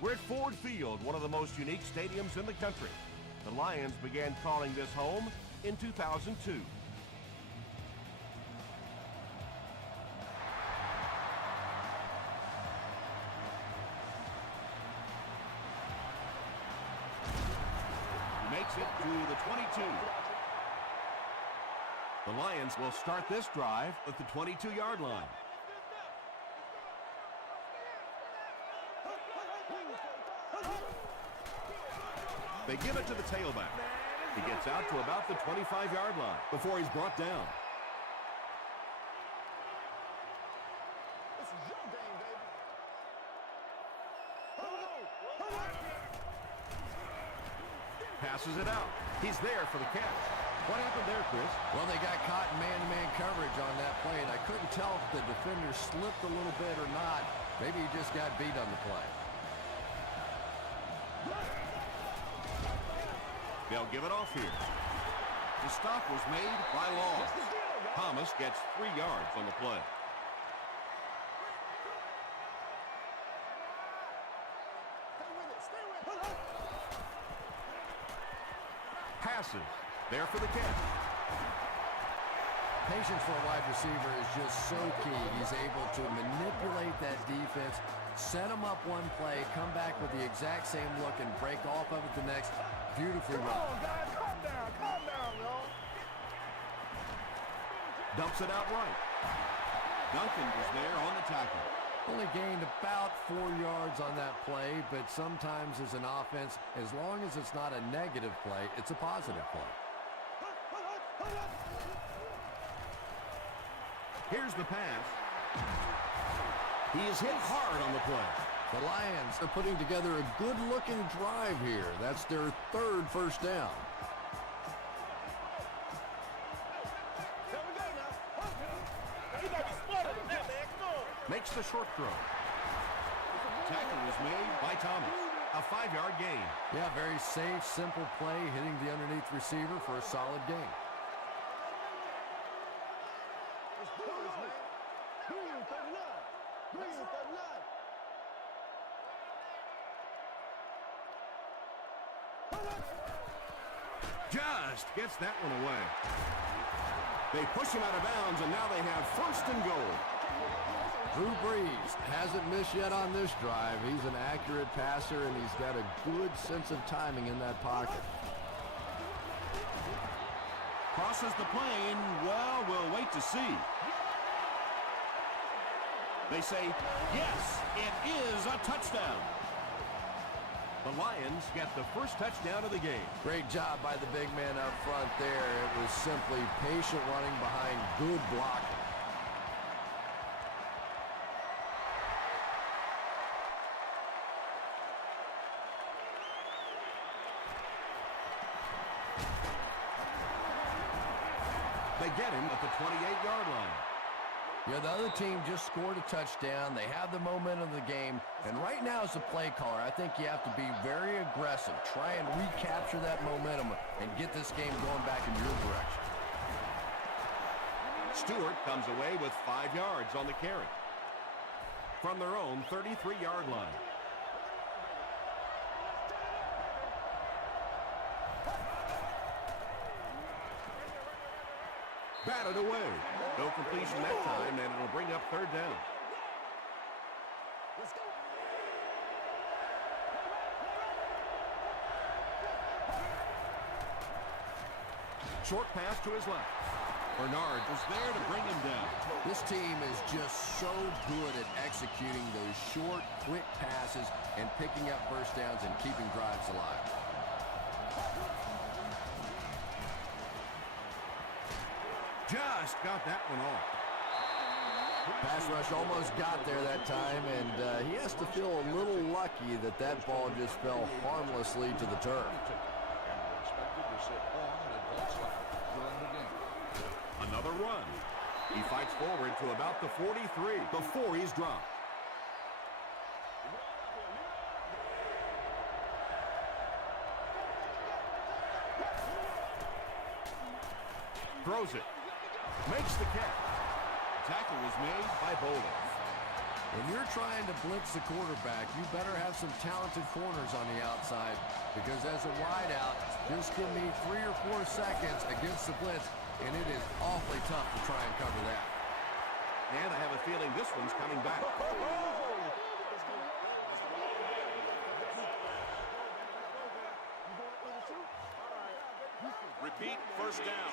We're at Ford Field, one of the most unique stadiums in the country. The Lions began calling this home in 2002. He makes it to the 22. The Lions will start this drive at the 22-yard line. They give it to the tailback. He gets out to about the 25-yard line before he's brought down. This is your game, baby. Passes it out. He's there for the catch. What happened there, Chris? Well, they got caught in man-to-man coverage on that play, and I couldn't tell if the defender slipped a little bit or not. Maybe he just got beat on the play. They'll give it off here. The stop was made by Law. Thomas gets 3 yards on the play. Stay with it. Passes. There for the catch. Patience for a wide receiver is just so key. He's able to manipulate that defense, set them up one play, come back with the exact same look, and break off of it the next. Beautifully run. Come on, guys. Calm down, y'all. Dumps it out right. Duncan was there on the tackle. Only gained about 4 yards on that play, but sometimes as an offense, as long as it's not a negative play, it's a positive play. Here's the pass. He is hit hard on the play. The Lions are putting together a good-looking drive here. That's their 3rd first down. Here we go now. You got to be smarter than that, man. Come on. Makes the short throw. Tackle was made by Thomas. A 5-yard gain. Yeah, very safe, simple play, hitting the underneath receiver for a solid gain. Let's do this, man. Green 39. Green 39. Just gets that one away. They push him out of bounds, and now they have 1st and goal. Drew Brees hasn't missed yet on this drive. He's an accurate passer, and he's got a good sense of timing in that pocket. Crosses the plane. Well, we'll wait to see. They say, yes, it is a touchdown. The Lions get the first touchdown of the game. Great job by the big man up front there. It was simply patient running behind good blocking. They get him at the 28-yard line. Yeah, the other team just scored a touchdown. They have the momentum of the game. And right now as a play caller, I think you have to be very aggressive. Try and recapture that momentum and get this game going back in your direction. Stewart comes away with 5 yards on the carry. From their own 33-yard line. Batted away. No completion that time, and it'll bring up 3rd down. Let's go. Short pass to his left. Bernard was there to bring him down. This team is just so good at executing those short, quick passes and picking up first downs and keeping drives alive. Just got that one off. Pass rush almost got there that time, and he has to feel a little lucky that that ball just fell harmlessly to the turf. Another run. He fights forward to about the 43 before he's dropped. Throws it. Makes the catch. Tackle was made by Bowling. When you're trying to blitz the quarterback, you better have some talented corners on the outside, because as a wideout, just give me 3 or 4 seconds against the blitz, and it is awfully tough to try and cover that. And I have a feeling this one's coming back. Repeat, first down.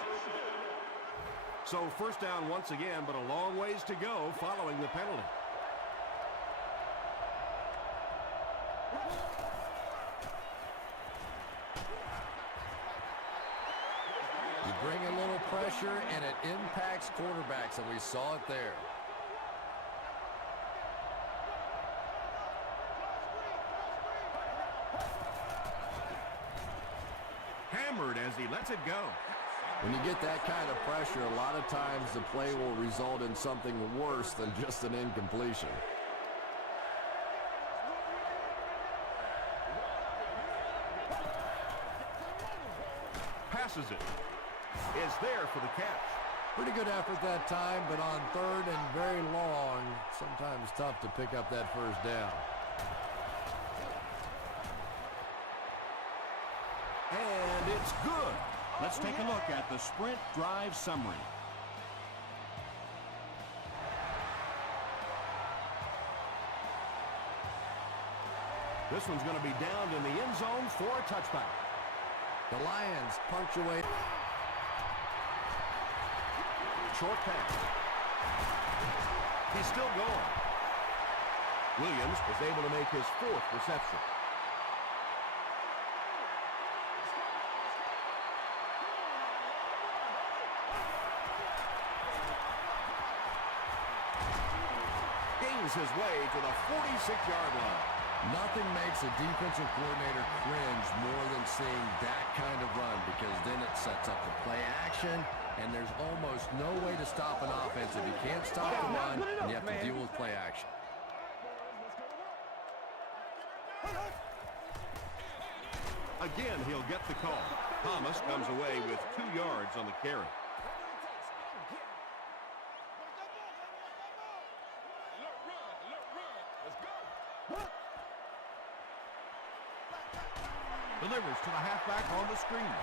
So first down once again, but a long ways to go following the penalty. You bring a little pressure, and it impacts quarterbacks, and we saw it there. Hammered as he lets it go. When you get that kind of pressure, a lot of times the play will result in something worse than just an incompletion. Passes it. Is there for the catch. Pretty good effort that time, but on third and very long, sometimes tough to pick up that first down. And it's good. Let's take a look at the sprint drive summary. This one's going to be down in the end zone for a touchback. The Lions punctuate. Short pass. He's still going. Williams is able to make his 4th reception. Gains his way to the 46-yard line. Nothing makes a defensive coordinator cringe more than seeing that kind of run, because then it sets up the play action, and there's almost no way to stop an offense if you can't stop the run and you have to deal with play action. Again, he'll get the call. Thomas comes away with 2 yards on the carry. Delivers to the halfback on the screen.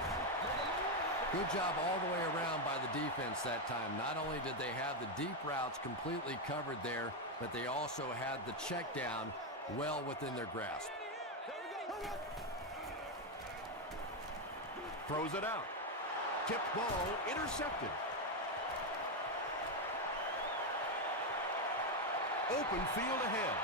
Good job all the way around by the defense that time. Not only did they have the deep routes completely covered there, but they also had the check down well within their grasp. Throws it out. Tipped ball intercepted. Open field ahead.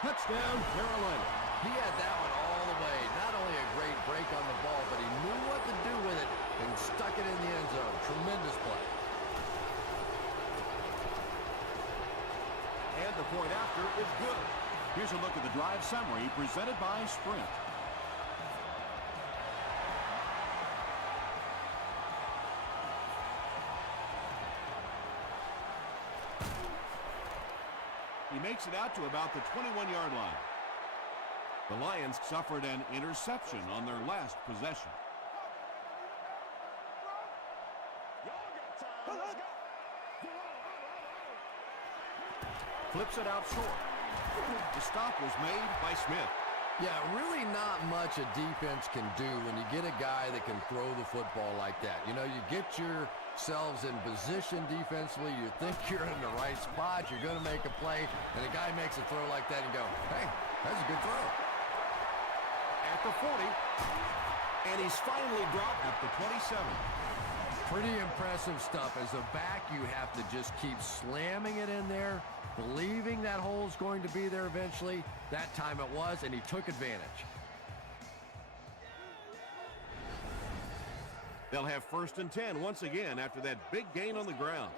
Touchdown, Carolina. He had that one all the way. Not only a great break on the ball, but he knew what to do with it and stuck it in the end zone. Tremendous play. And the point after is good. Here's a look at the drive summary presented by Sprint. He makes it out to about the 21-yard line. The Lions suffered an interception on their last possession. Flips it out short. The stop was made by Smith. Yeah, really not much a defense can do when you get a guy that can throw the football like that. You know, you get yourselves in position defensively, you think you're in the right spot, you're going to make a play, and a guy makes a throw like that and you go, hey, that's a good throw. At the 40, and he's finally dropped at the 27. Pretty impressive stuff. As a back, you have to just keep slamming it in there, believing that hole's going to be there eventually. That time it was, and he took advantage. They'll have 1st and 10 once again after that big gain on the ground.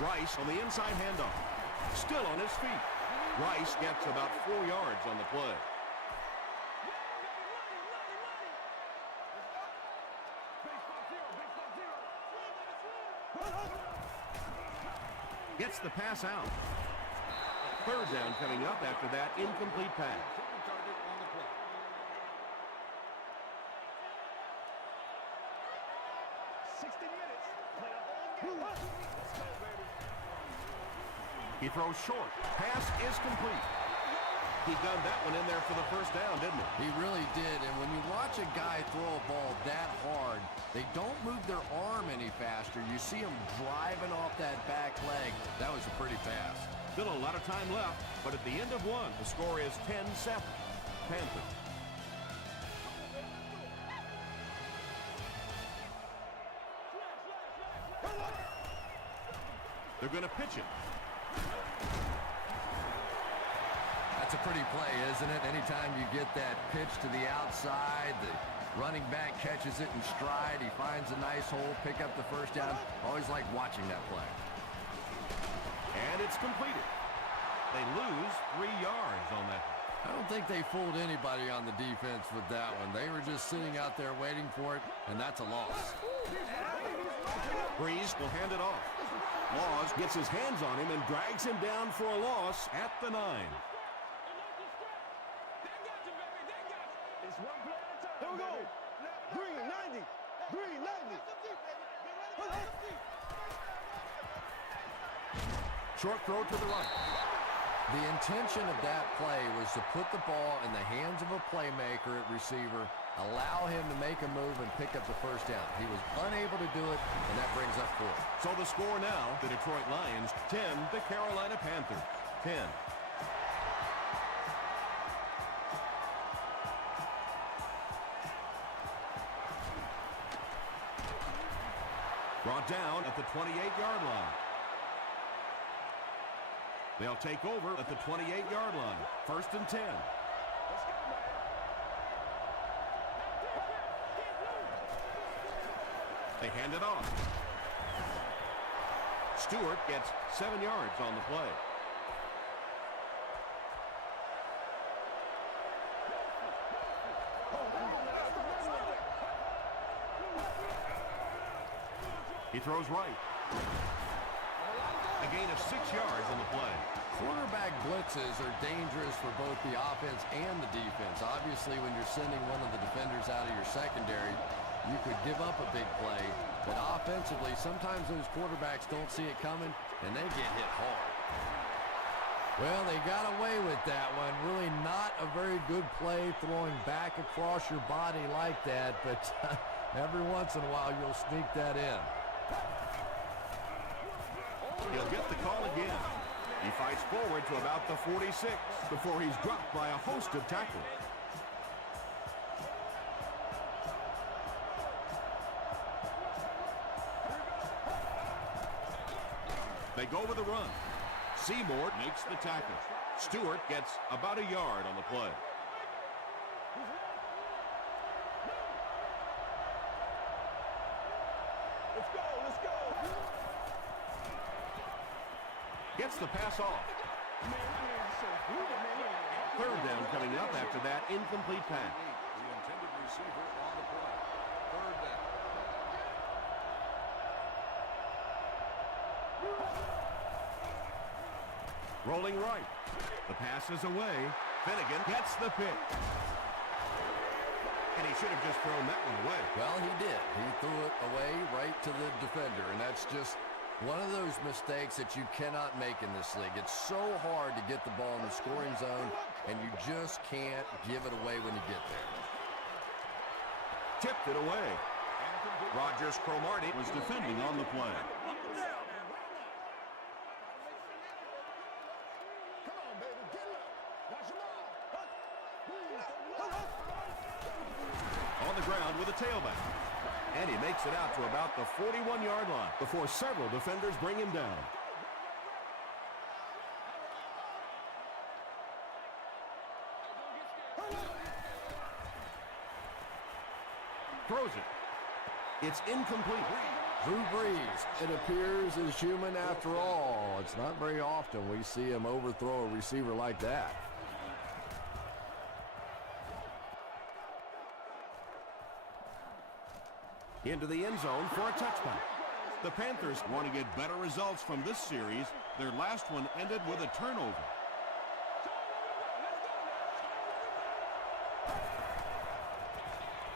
Rice on the inside handoff. Still on his feet. Rice gets about 4 yards on the play. Gets the pass out. 3rd down coming up after that incomplete pass. He throws short. Pass is complete. He gunned that one in there for the first down, didn't he? He really did, and when you watch a guy throw a ball that hard, they don't move their arm any faster. You see him driving off that back leg. That was a pretty pass. Still a lot of time left, but at the end of one, the score is 10-7. Panthers. They're going to pitch it. That's a pretty play, isn't it? Anytime you get that pitch to the outside, the running back catches it in stride. He finds a nice hole, pick up the first down. Always like watching that play. And it's completed. They lose 3 yards on that. I don't think they fooled anybody on the defense with that one. They were just sitting out there waiting for it, and that's a loss. Breeze will hand it off. Laws gets his hands on him and drags him down for a loss at the 9. Here we go. Green, 90. Green, 90. Short throw to the right. The intention of that play was to put the ball in the hands of a playmaker at receiver, allow him to make a move and pick up the first down. He was unable to do it, and that brings up 4. So the score now, the Detroit Lions 10, the Carolina Panthers 10. Brought down at the 28-yard line. They'll take over at the 28-yard line. 1st and 10. They hand it off. Stewart gets 7 yards on the play. He throws right. A gain of 6 yards on the play. Quarterback blitzes are dangerous for both the offense and the defense. Obviously, when you're sending one of the defenders out of your secondary, you could give up a big play. But offensively, sometimes those quarterbacks don't see it coming, and they get hit hard. Well, they got away with that one. Really not a very good play throwing back across your body like that, but every once in a while you'll sneak that in. He'll get the call again. He fights forward to about the 46 before he's dropped by a host of tackles. They go with a run. Seymour makes the tackle. Stewart gets about a yard on the play. Let's go, let's go. Gets the pass off. 3rd down coming up after that incomplete pass. The intended receiver on the play. 3rd down. Rolling right. The pass is away. Finnegan gets the pick. And he should have just thrown that one away. Well, he did. He threw it away right to the defender, and that's just one of those mistakes that you cannot make in this league. It's so hard to get the ball in the scoring zone, and you just can't give it away when you get there. Tipped it away. Rogers Cromartie was defending on the play. On the ground with a tailback. And he makes it out to about the 41-yard line before several defenders bring him down. Throws it. It's incomplete. Drew Brees, it appears, is human after all. It's not very often we see him overthrow a receiver like that. Into the end zone for a touchdown. The Panthers want to get better results from this series. Their last one ended with a turnover.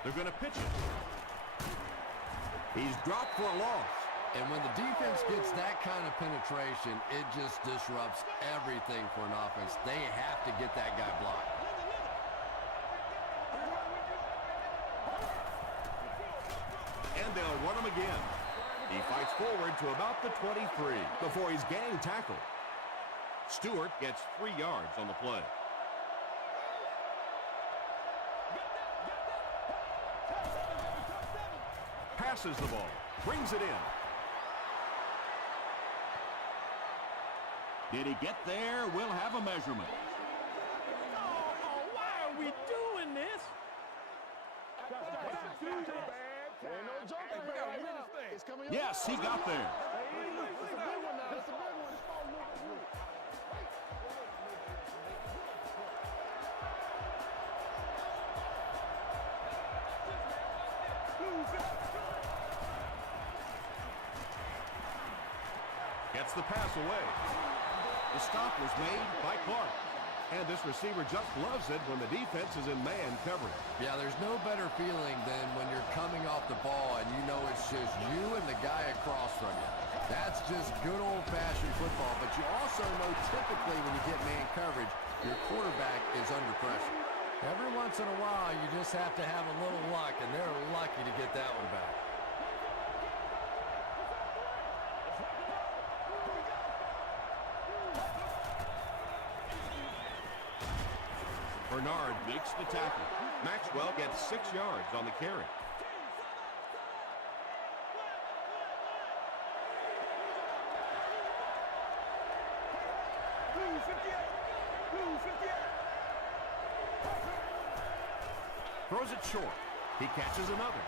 They're going to pitch it. He's dropped for a loss. And when the defense gets that kind of penetration, it just disrupts everything for an offense. They have to get that guy blocked. And they'll run him again. He fights forward to about the 23 before he's gang tackled. Stewart gets 3 yards on the play. Passes the ball, brings it in. Did he get there? We'll have a measurement. Oh, why are we doing this? Yes, he got there. Gets the pass away. The stop was made by Clark. And this receiver just loves it when the defense is in man coverage. Yeah, there's no better feeling than when you're coming off the ball and you know it's just you and the guy across from you. That's just good old-fashioned football. But you also know typically when you get man coverage, your quarterback is under pressure. Every once in a while, you just have to have a little luck, and they're lucky to get that one back. Bernard makes the tackle. Maxwell gets 6 yards on the carry. Throws it short. He catches another.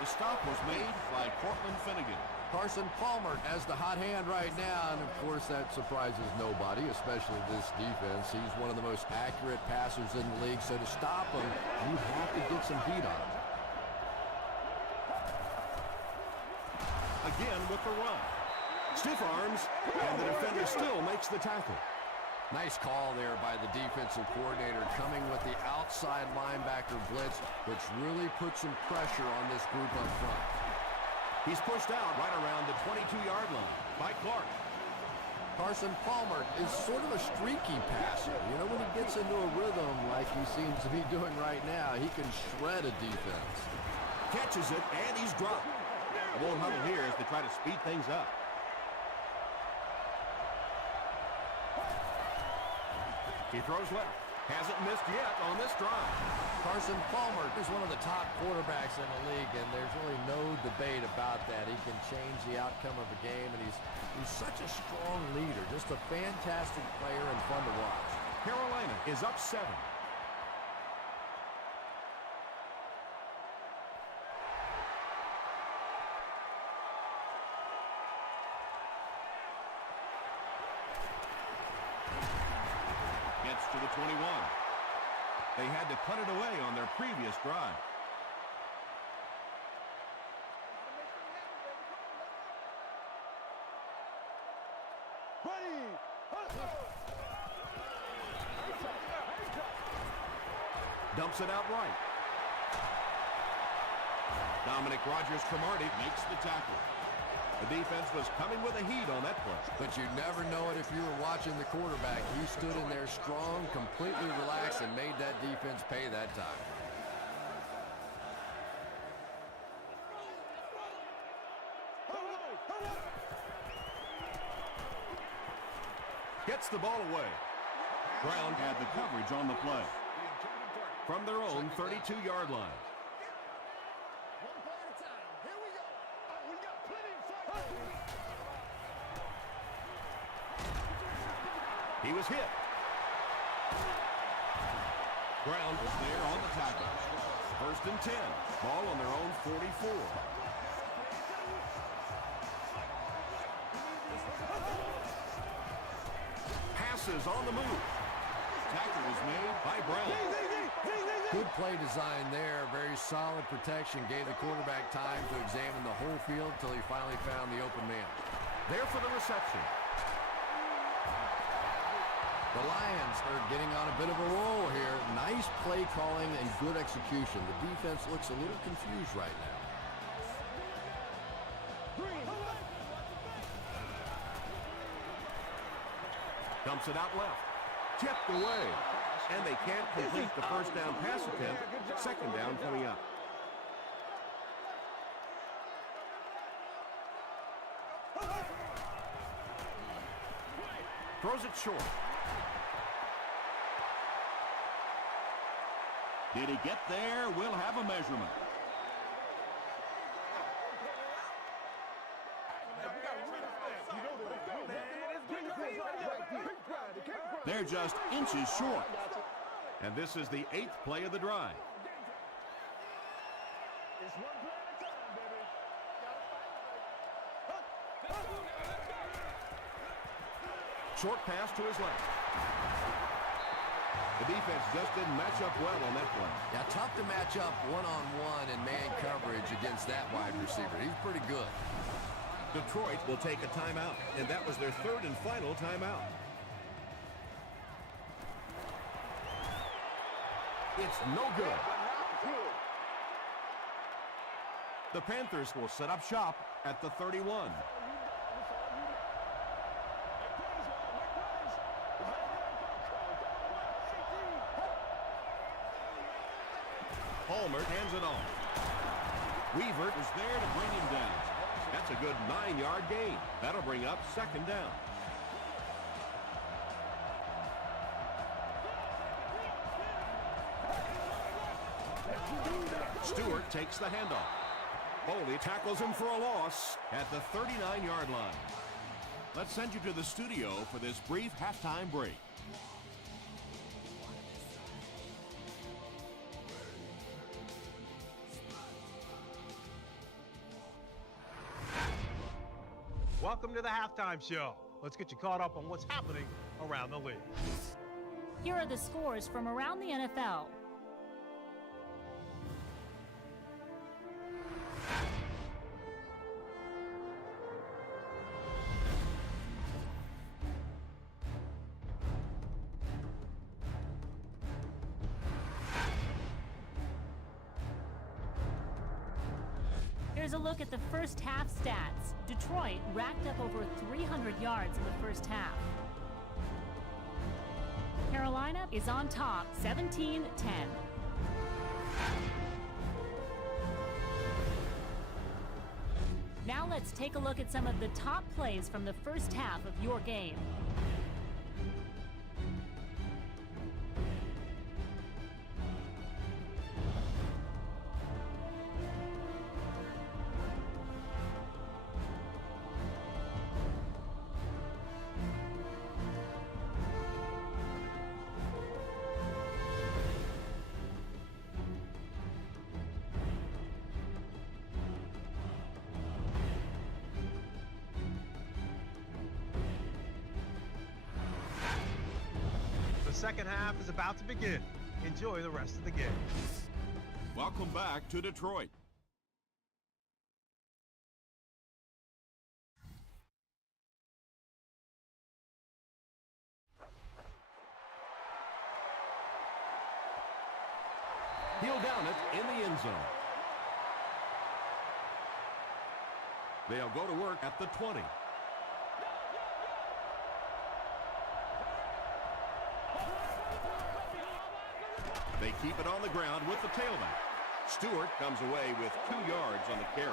The stop was made by Cortland Finnegan. Carson Palmer has the hot hand right now, and of course that surprises nobody, especially this defense. He's one of the most accurate passers in the league, so to stop him, you have to get some heat on him. Again with the run. Stiff arms, and the defender still makes the tackle. Nice call there by the defensive coordinator, coming with the outside linebacker blitz, which really puts some pressure on this group up front. He's pushed out right around the 22-yard line by Clark. Carson Palmer is sort of a streaky passer. You know, when he gets into a rhythm like he seems to be doing right now, he can shred a defense. Catches it, and he's dropped. The won't huddle here as they try to speed things up. He throws left. Hasn't missed yet on this drive. Carson Palmer is one of the top quarterbacks in the league, and there's really no debate about that. He can change the outcome of a game, and he's such a strong leader. Just a fantastic player and fun to watch. Carolina is up 7. Gets to the 21. They had to put it away on their previous drive. Dumps it out right. Dominic Rodgers-Cromartie makes the tackle. The defense was coming with a heat on that play. But you never know it if you were watching the quarterback. He stood in there strong, completely relaxed, and made that defense pay that time. Gets the ball away. Brown had the coverage on the play. From their own 32-yard line. He was hit. Brown was there on the tackle. 1st and 10. Ball on their own 44. Passes on the move. Tackle was made by Brown. Good play design there. Very solid protection. Gave the quarterback time to examine the whole field until he finally found the open man. There for the reception. The Lions are getting on a bit of a roll here. Nice play calling and good execution. The defense looks a little confused right now. Dumps it out left. Tipped away. And they can't complete the first down pass attempt. Second down coming up. Throws it short. Did he get there? We'll have a measurement. They're just inches short. And this is the 8th play of the drive. It's one play at a time, baby. Short pass to his left. The defense just didn't match up well on that play. Yeah, tough to match up one-on-one in man coverage against that wide receiver. He's pretty good. Detroit will take a timeout, and that was their third and final timeout. It's no good. The Panthers will set up shop at the 31. Palmer hands it off. Weaver is there to bring him down. That's a good 9-yard gain. That'll bring up second down. Stewart takes the handoff. Foley tackles him for a loss at the 39-yard line. Let's send you to the studio for this brief halftime break. Welcome to the halftime show. Let's get you caught up on what's happening around the league. Here are the scores from around the NFL. Here's a look at the first half stats. Detroit racked up over 300 yards in the first half. Carolina is on top, 17-10. Now let's take a look at some of the top plays from the first half of your game. The second half is about to begin. Enjoy the rest of the game. Welcome back to Detroit. He'll down it in the end zone. They'll go to work at the 20. They keep it on the ground with the tailback. Stewart comes away with 2 yards on the carry.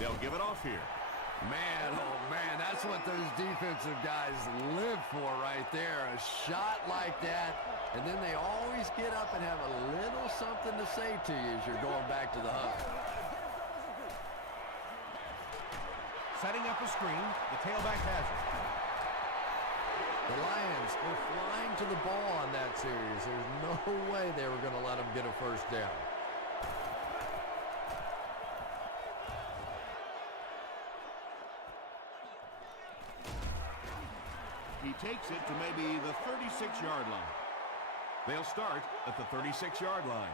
They'll give it off here. Man, oh man, that's what those defensive guys live for right there. A shot like that, and then they always get up and have a little something to say to you as you're going back to the hut. Setting up a screen, the tailback has it. The Lions were flying to the ball on that series. There's no way they were going to let them get a first down. He takes it to maybe the 36-yard line. They'll start at the 36-yard line.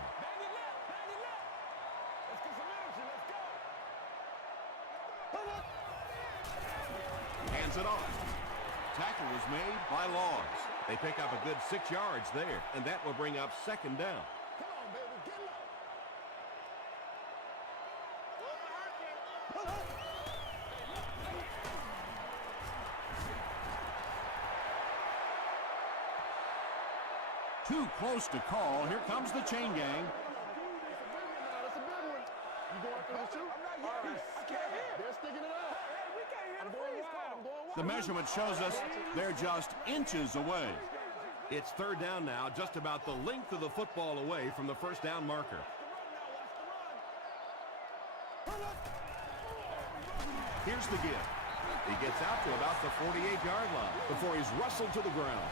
Hands it off. Tackle was made by Laws. They pick up a good 6 yards there, and that will bring up second down. too close to call. Here comes the chain gang. That's a big one. You going after this too? I'm not yet. I can't hit. They're sticking it out. Hey, we can't hit a freeze call. The measurement shows us they're just inches away. It's third down now, just about the length of the football away from the first down marker. Here's the give. He gets out to about the 48-yard line before he's wrestled to the ground.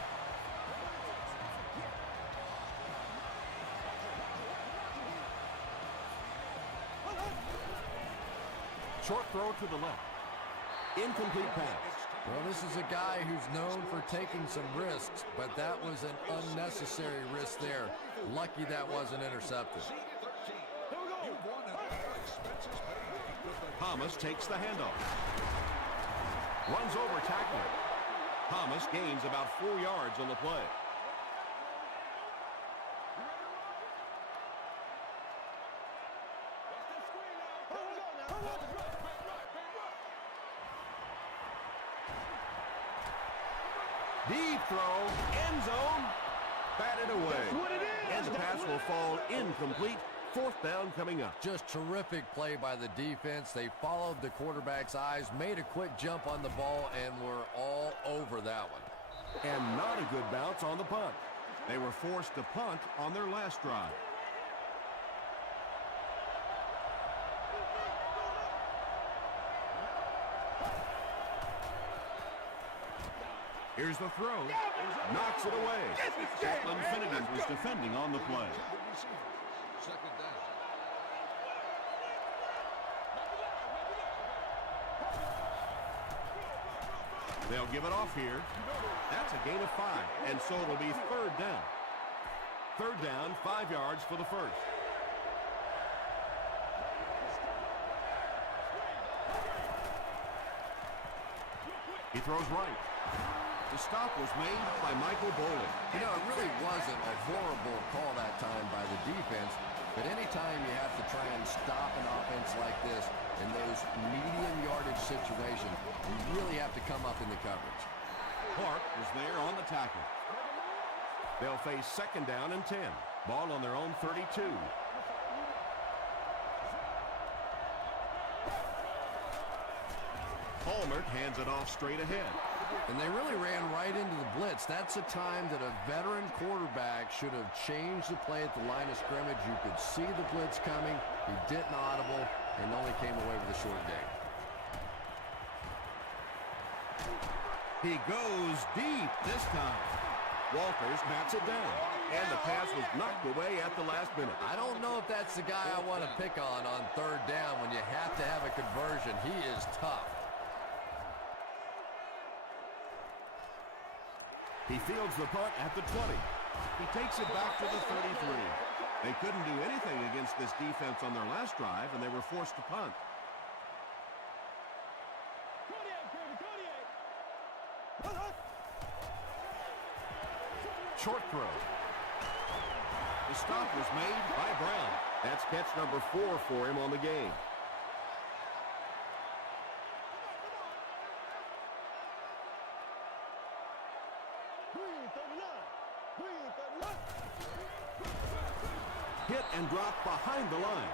Short throw to the left. Incomplete pass. Well, this is a guy who's known for taking some risks, but that was an unnecessary risk there. Lucky that wasn't intercepted. Thomas takes the handoff. Runs over tackler. Thomas gains about 4 yards on the play. Deep throw, end zone, batted away. And the pass will fall incomplete. Fourth down coming up. Just terrific play by the defense. They followed the quarterback's eyes, made a quick jump on the ball, and were all over that one. And not a good bounce on the punt. They were forced to punt on their last drive. Here's the throw. Knocks it away. Cortland Finnegan was defending on the play. Second down. They'll give it off here. That's a gain of 5, and so it'll be third down. Third down, 5 yards for the first. He throws right. The stop was made by Michael Bowling. You know, it really wasn't a horrible call that time by the defense, but anytime you have to try and stop an offense like this in those medium yardage situations, you really have to come up in the coverage. Clark was there on the tackle. They'll face second down and 10. Ball on their own 32. Palmer hands it off straight ahead. And they really ran right into the blitz. That's a time that a veteran quarterback should have changed the play at the line of scrimmage. You could see the blitz coming. He didn't audible and only came away with a short gain. He goes deep this time. Walters bats it down, and the pass was knocked away at the last minute. I don't know if that's the guy I want to pick on third down when you have to have a conversion. He is tough. He fields the punt at the 20. He takes it back to the 33. They couldn't do anything against this defense on their last drive, and they were forced to punt. Short throw. The stop was made by Brown. That's catch number 4 for him on the game. Hit and drop behind the line.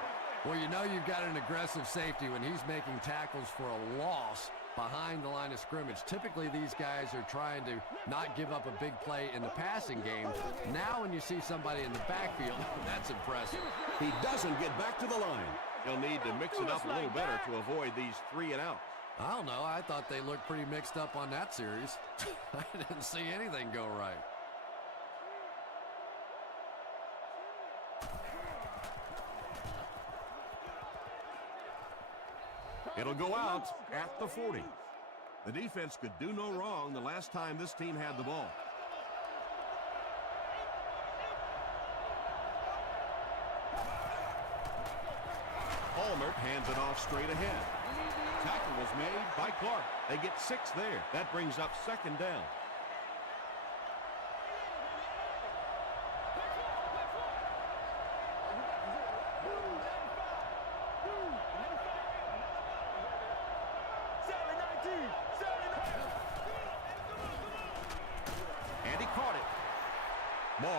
Well, you know you've got an aggressive safety when he's making tackles for a loss behind the line of scrimmage. Typically, these guys are trying to not give up a big play in the passing game. Now, when you see somebody in the backfield, that's impressive. He doesn't get back to the line. He'll need to mix it up a little better to avoid these 3 and outs. I don't know. I thought they looked pretty mixed up on that series. I didn't see anything go right. It'll go out at the 40. The defense could do no wrong the last time this team had the ball. Palmer hands it off straight ahead. Tackle was made by Clark. They get 6 there. That brings up second down.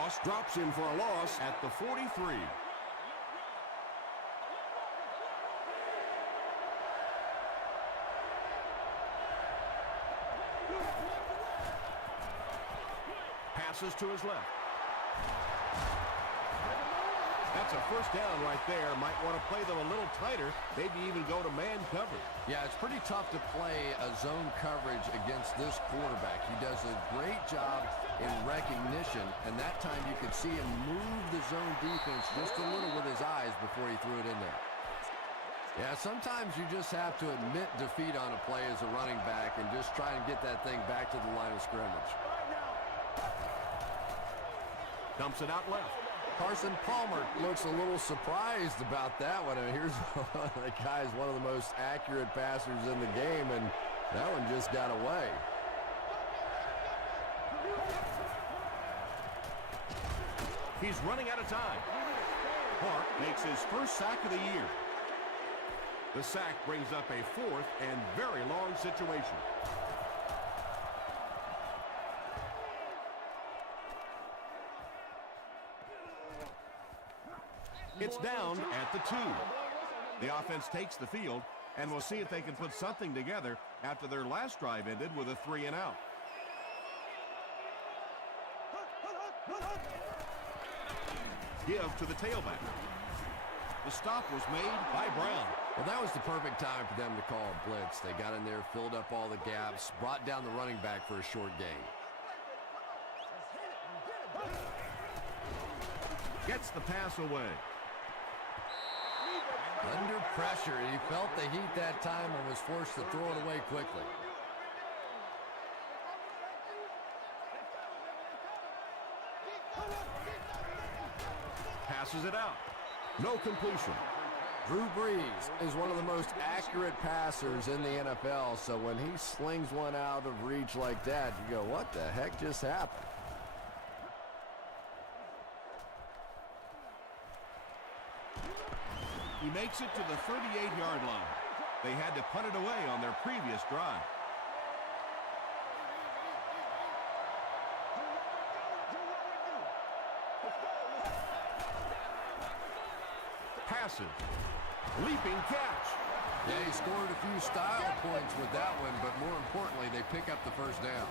Cross drops him for a loss at the 43. Passes to his left. That's a first down right there. Might want to play them a little tighter, maybe even go to man coverage. Yeah, it's pretty tough to play a zone coverage against this quarterback. He does a great job in recognition, and that time you could see him move the zone defense just a little with his eyes before he threw it in there. Yeah, sometimes you just have to admit defeat on a play as a running back and just try and get that thing back to the line of scrimmage. Dumps it out left. Carson Palmer looks a little surprised about that one. And here's the guy's one of the most accurate passers in the game, and that one just got away. He's running out of time. Clark makes his first sack of the year. The sack brings up a fourth and very long situation. It's down at the 2. The offense takes the field, and we'll see if they can put something together after their last drive ended with a 3-and-out. Give to the tailback. The stop was made by Brown. Well, that was the perfect time for them to call a blitz. They got in there, filled up all the gaps, brought down the running back for a short gain. Gets the pass away. Under pressure, he felt the heat that time and was forced to throw it away quickly. Passes it out. No completion. Drew Brees is one of the most accurate passers in the NFL, so when he slings one out of reach like that, you go, what the heck just happened? He makes it to the 38-yard line. They had to punt it away on their previous drive. Passes. Leaping catch. Yeah, he scored a few style points with that one, but more importantly, they pick up the first down.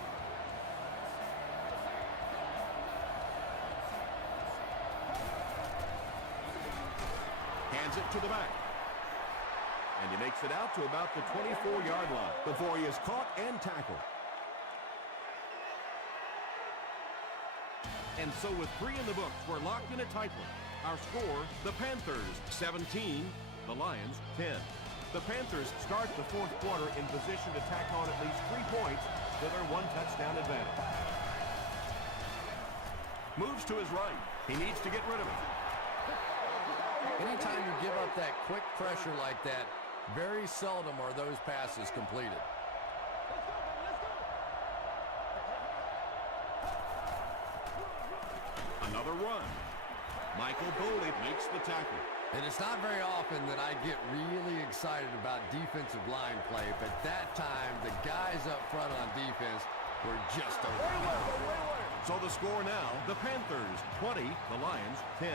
Hands it to the back. And he makes it out to about the 24-yard line before he is caught and tackled. And so with 3 in the books, we're locked in a tight one. Our score, the Panthers 17, the Lions 10. The Panthers start the fourth quarter in position to tack on at least 3 points to their 1-touchdown advantage. Moves to his right. He needs to get rid of it. Anytime you give up that quick pressure like that, very seldom are those passes completed. Another run. Michael Boley makes the tackle. And it's not very often that I get really excited about defensive line play, but that time the guys up front on defense were just over. So the score now, the Panthers 20, the Lions 10.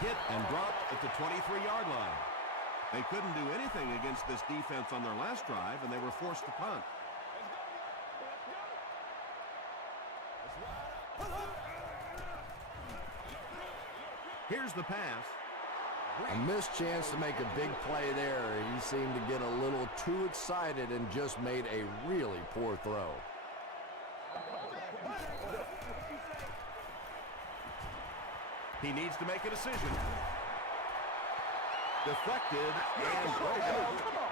Hit and dropped at the 23-yard line. They couldn't do anything against this defense on their last drive, and they were forced to punt. Here's the pass. A missed chance to make a big play there. He seemed to get a little too excited and just made a really poor throw. He needs to make a decision. Deflected and broken.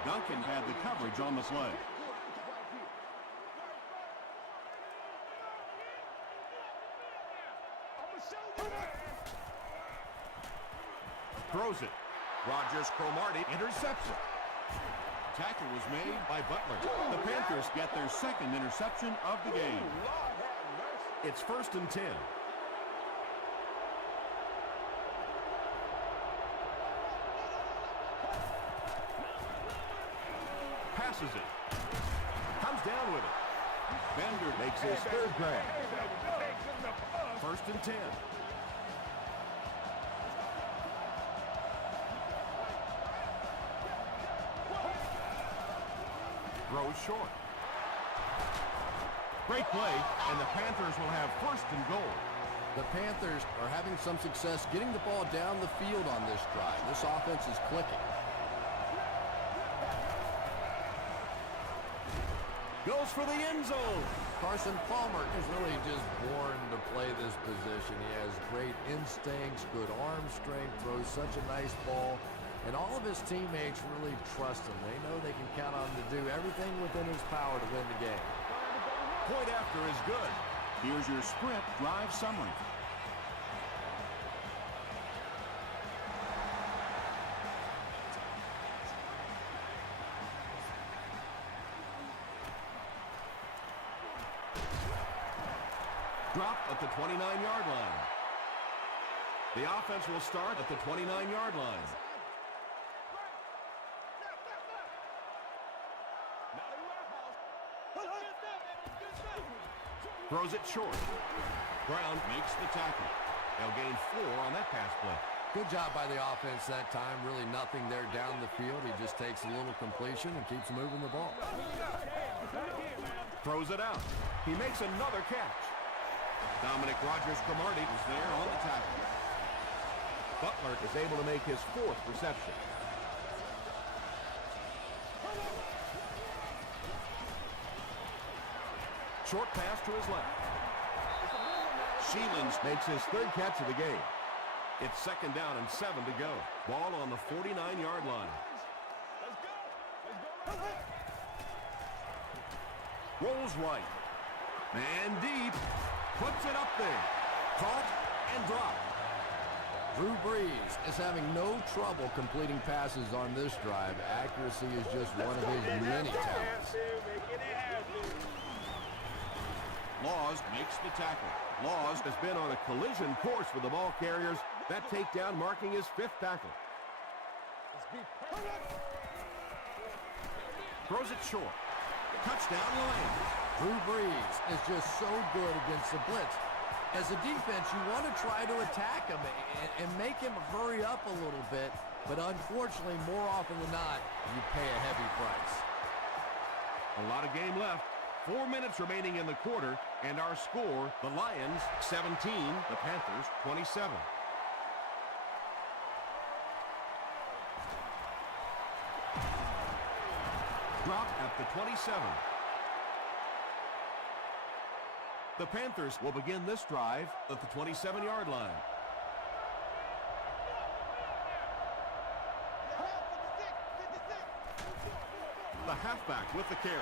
Duncan had the coverage on the play. Throws it. Rogers Cromartie intercepts it. Tackle was made by Butler. The Panthers get their second interception of the game. It's 1st and 10. passes it. Comes down with it. Bender makes his third grab. 1st and 10. Throws short. Great play, and the Panthers will have 1st and goal. The Panthers are having some success getting the ball down the field on this drive. This offense is clicking. Goes for the end zone. Carson Palmer is really just born to play this position. He has great instincts, good arm strength, throws such a nice ball, and all of his teammates really trust him. They know they can count on him to do everything within his power to win the game. Point after is good. Here's your sprint drive summary. Drop at the 29-yard line. The offense will start at the 29-yard line. Throws it short. Brown Makes the tackle. they'll gain 4 on that pass play. Good job by the offense that time. Really nothing there down the field. He just takes a little completion and keeps moving the ball. Throws it out. He makes another catch. Dominic Rodgers-Cromartie Was there on the tackle. Butler is able to make his 4th reception. Short pass to his left. Sheelan's makes his 3rd catch of the game. It's 2nd down and 7 to go. Ball on the 49-yard line. Rolls right. And deep. Puts it up there. Caught and dropped. Drew Brees is having no trouble completing passes on this drive. Accuracy is just one of his many talents. Laws makes the tackle. Laws has been on a collision course with the ball carriers. That takedown marking his 5th tackle. Throws it short. Touchdown Lions. Drew Brees is just so good against the blitz. As a defense, you want to try to attack him and make him hurry up a little bit, but unfortunately, more often than not, you pay a heavy price. A lot of game left. 4 minutes remaining in the quarter, and our score, the Lions 17, the Panthers 27. Drop at the 27. The Panthers will begin this drive at the 27-yard line. The halfback with the carry.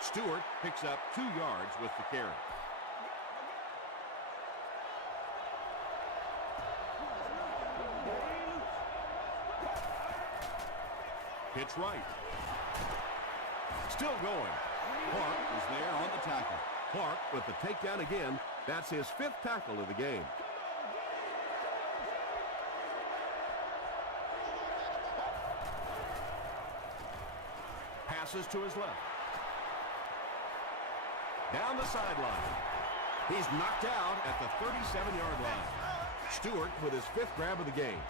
Stewart picks up 2 yards with the carry. Pitch right. Still going. Clark is there on the tackle. Clark with the takedown again. That's his 5th tackle of the game. Passes to his left. Down the sideline. He's knocked out at the 37-yard line. Stewart with his 5th grab of the game.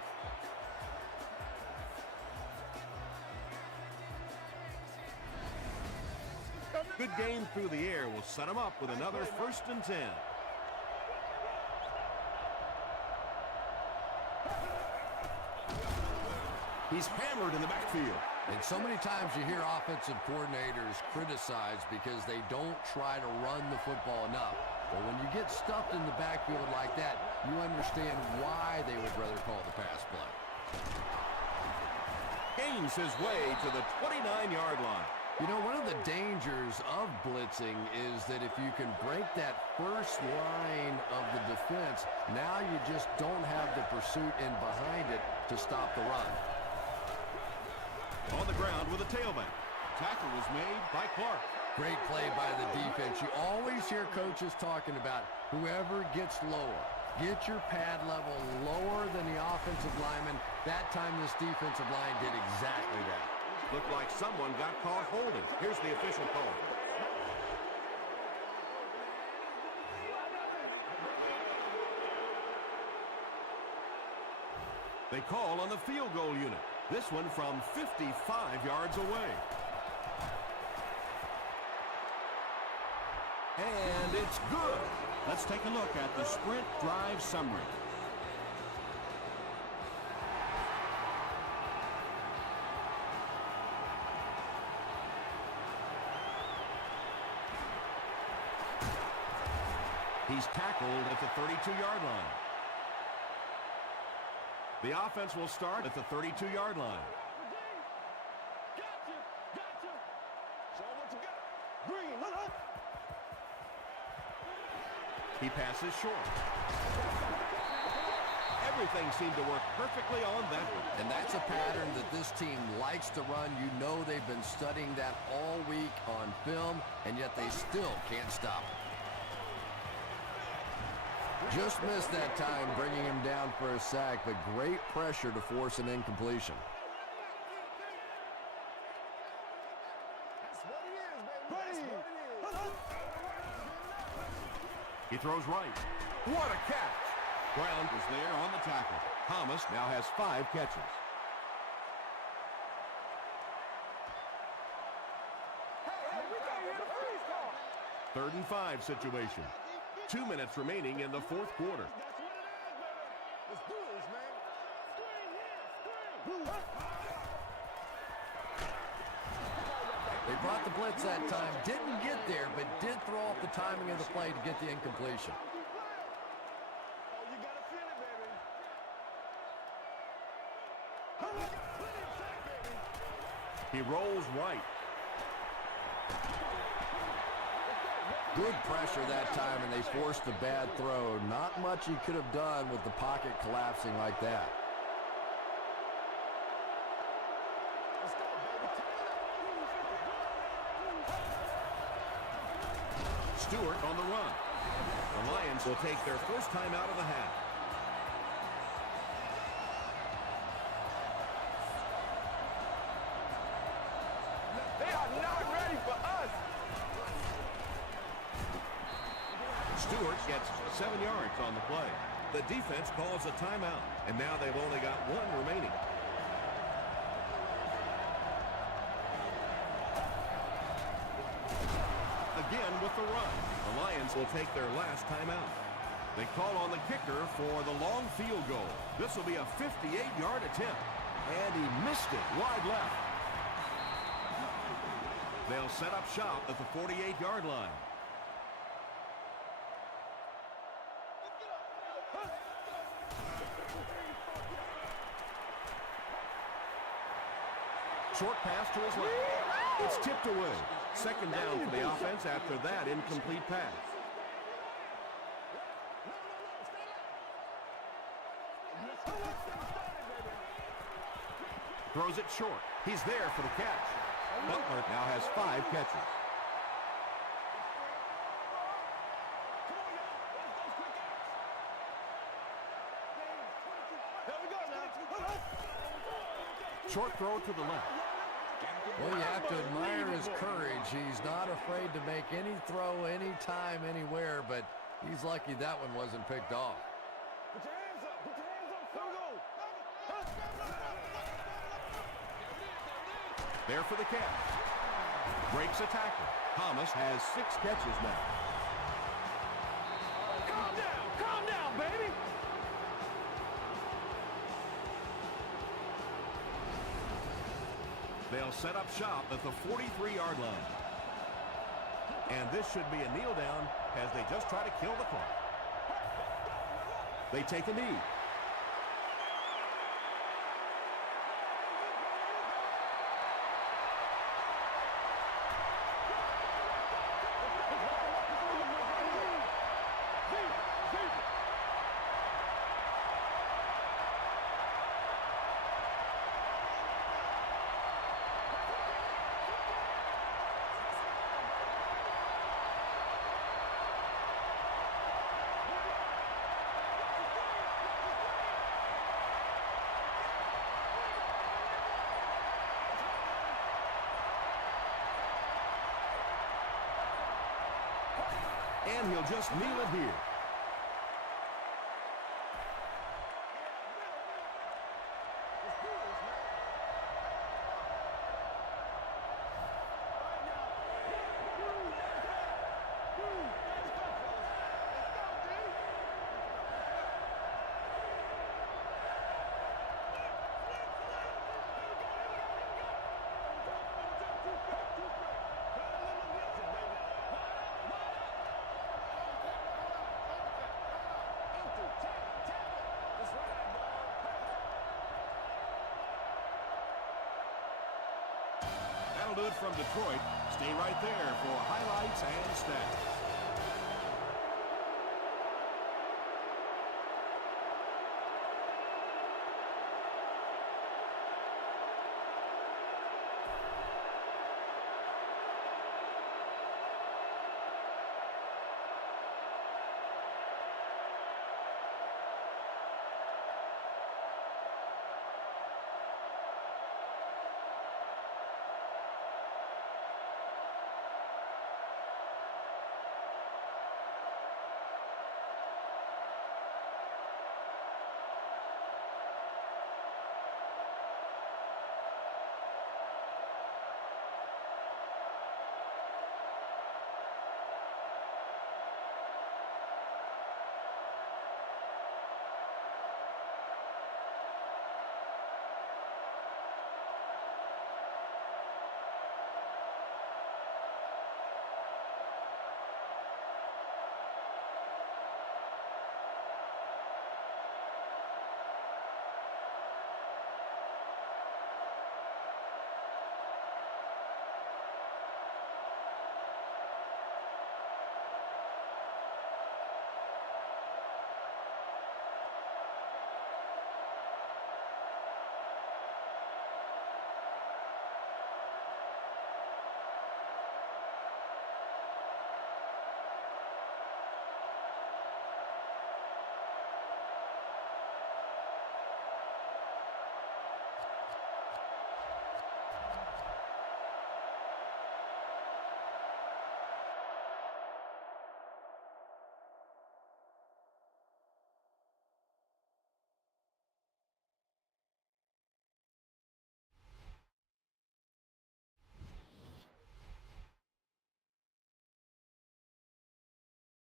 Good game through the air will set him up with another 1st and 10. He's hammered in the backfield. And so many times you hear offensive coordinators criticized because they don't try to run the football enough. But when you get stuffed in the backfield like that, you understand why they would rather call the pass play. Gains his way to the 29-yard line. You know, one of the dangers of blitzing is that if you can break that first line of the defense, now you just don't have the pursuit in behind it to stop the run. On the ground with a tailback. Tackle was made by Clark. Great play by the defense. You always hear coaches talking about whoever gets lower. Get your pad level lower than the offensive lineman. That time this defensive line did exactly that. Looked like someone got caught holding. Here's the official call. They call on the field goal unit. This one from 55 yards away. And it's good. Let's take a look at the sprint drive summary. He's tackled at the 32-yard line. The offense will start at the 32-yard line. Gotcha. Show what you got. Green, He passes short. Everything seemed to work perfectly on that one. And that's a pattern that this team likes to run. You know they've been studying that all week on film, and yet they still can't stop it. Just missed that time, bringing him down for a sack, but great pressure to force an incompletion. That's what it is, baby. That's what it is. He throws right. What a catch! Brown Was there on the tackle. Thomas now has 5 catches. Hey, we can't hear the freeze call. 3rd and 5 situation. 2 minutes remaining in the 4th quarter. That's what it is, baby. Let's do this, man. Screen here, screen. They brought the blitz that time, didn't get there, but did throw off the timing of the play to get the incompletion. Oh, you gotta feel it, baby. He rolls right. Good pressure that time, and they forced a bad throw. Not much he could have done with the pocket collapsing like that. Stewart on the run. The Lions will take their first time out of the half. They are not ready for us. Stewart gets 7 yards on the play. The defense calls a timeout, and now they've only got 1 remaining. Again with the run. The Lions will take their last timeout. They call on the kicker for the long field goal. This will be a 58-yard attempt, and he missed it wide left. They'll set up shop at the 48-yard line. Short pass to his left. It's tipped away. 2nd down for the offense after that incomplete pass. Throws it short. He's there for the catch. Butler now has 5 catches. Short throw to the left. Well, you have to admire his courage. He's not afraid to make any throw, anytime, anywhere, but he's lucky that one wasn't picked off. Put your hands up. Put your hands up. Here we go. There for the catch. Breaks a tackle. Thomas has 6 catches now. Calm down, baby. They'll set up shop at the 43-yard line. And this should be a kneel down as they just try to kill the clock. They take a knee. And he'll just kneel it here. That'll do it from Detroit. Stay right there for highlights and stats.